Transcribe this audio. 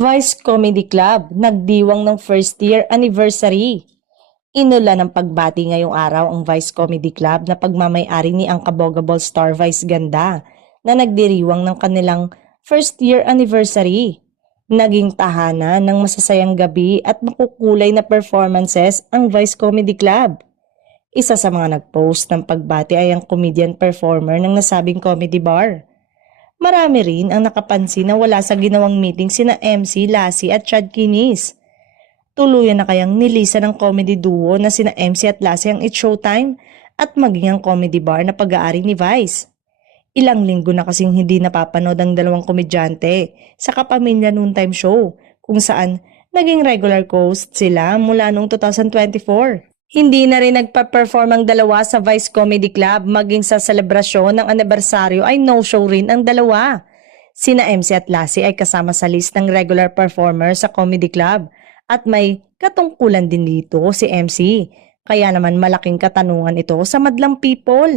Vice Comedy Club, nagdiwang ng first year anniversary. Inula ng pagbati ngayong araw ang Vice Comedy Club na pagmamay-ari ni ang kabogable star Vice Ganda na nagdiriwang ng kanilang first year anniversary. Naging tahanan ng masasayang gabi at makukulay na performances ang Vice Comedy Club. Isa sa mga nag-post ng pagbati ay ang comedian performer ng nasabing comedy bar. Marami rin ang nakapansin na wala sa ginawang meeting sina MC, Lassie at Chad Kinis. Tuluyan na kayang nilisan ng comedy duo na sina MC at Lassie ang It's Showtime at maging ang comedy bar na pag-aari ni Vice. Ilang linggo na kasing hindi napapanood ang dalawang komedyante sa Kapamilya Noontime Show kung saan naging regular host sila mula noong 2024. Hindi na rin nagpa-perform ang dalawa sa Vice Comedy Club, maging sa selebrasyon ng anibersaryo ay no-show rin ang dalawa. Sina MC at Lassie ay kasama sa list ng regular performer sa Comedy Club at may katungkulan din dito si MC. Kaya naman malaking katanungan ito sa madlang people.